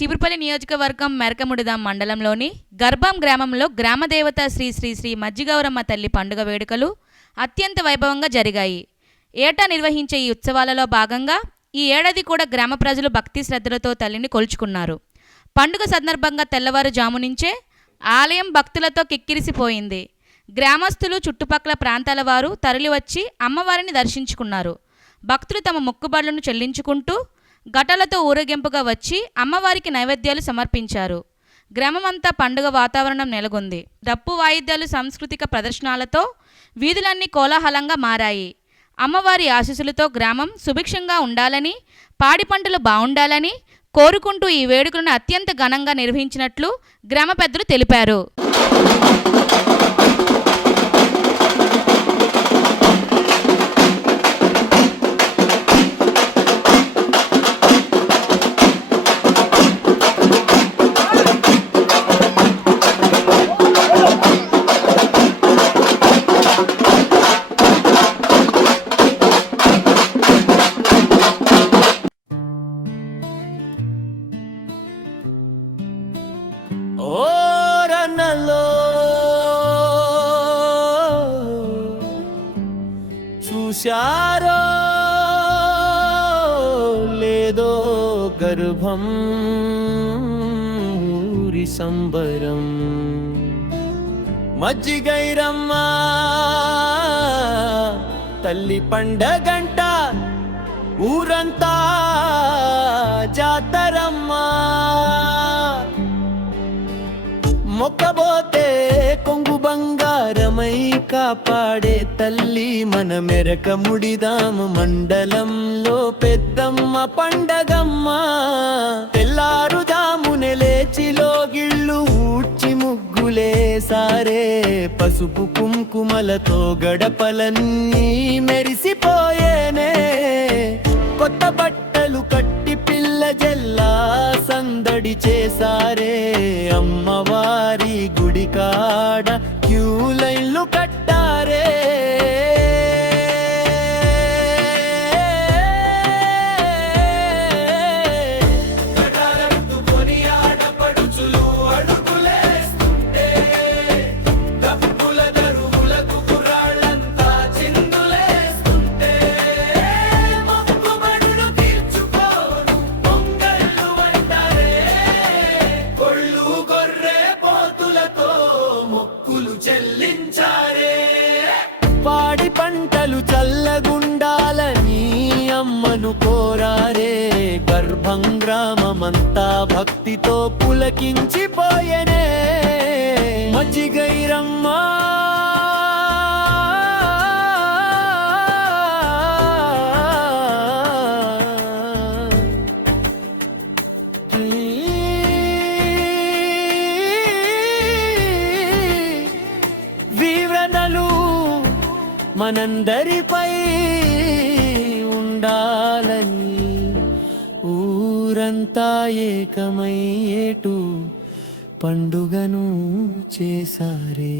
చీపురుపల్లి నియోజకవర్గం మెరకముడిదాం మండలంలోని గర్భం గ్రామంలో గ్రామదేవత శ్రీ శ్రీ శ్రీ మజ్జిగౌరమ్మ తల్లి పండుగ వేడుకలు అత్యంత వైభవంగా జరిగాయి. ఏటా నిర్వహించే ఈ ఉత్సవాలలో భాగంగా ఈ ఏడాది కూడా గ్రామ ప్రజలు భక్తి శ్రద్ధలతో తల్లిని కొలుచుకున్నారు. పండుగ సందర్భంగా తెల్లవారుజాము నుంచే ఆలయం భక్తులతో కిక్కిరిసిపోయింది. గ్రామస్తులు, చుట్టుపక్కల ప్రాంతాల వారు తరలివచ్చి అమ్మవారిని దర్శించుకున్నారు. భక్తులు తమ మొక్కుబడులను చెల్లించుకుంటూ ఘటాలతో ఊరేగింపుగా వచ్చి అమ్మవారికి నైవేద్యాలు సమర్పించారు. గ్రామమంతా పండుగ వాతావరణం నెలకొంది. డప్పు వాయిద్యాలు, సాంస్కృతిక ప్రదర్శనలతో వీధులన్నీ కోలాహలంగా మారాయి. అమ్మవారి ఆశీస్సులతో గ్రామం సుభిక్షంగా ఉండాలని, పాడి పంటలు బాగుండాలని కోరుకుంటూ ఈ వేడుకలను అత్యంత ఘనంగా నిర్వహించినట్లు గ్రామ పెద్దలు తెలిపారు. ఓరనలో చూశారో లేదో గర్భం ఊరి సంబరం మజ్జిగైరమ్మ తల్లి పండగంట ఊరంతా జాతరమ్మా. మొక్కబోతే కొంగు బంగారమై కాపాడే తల్లి మన మెరకముడిదాం మండలంలో పెద్దమ్మ పండగమ్మ. తెల్లారుజామునే లేచి లోగిళ్ళు ఊడ్చి ముగ్గులే సారే, పసుపు కుంకుమలతో గడపలన్నీ మెరిసిపోయేనే. కొత్త బట్టలు కట్టి పిల్ల జల్లా సందడి చేసారే, అమ్మవారి గుడి కాడ క్యూ లైన్లు కట్టారే. పాడి పంటలు చల్లగుండాలని అమ్మను కోరారే, గర్భం గ్రామమంతా భక్తితో పులకించిపోయేనే. మజ్జిగైరమ్మ మనందరిపై ఉండాలని ఊరంతా ఏకమయ్యేటు పండుగను చేసారే.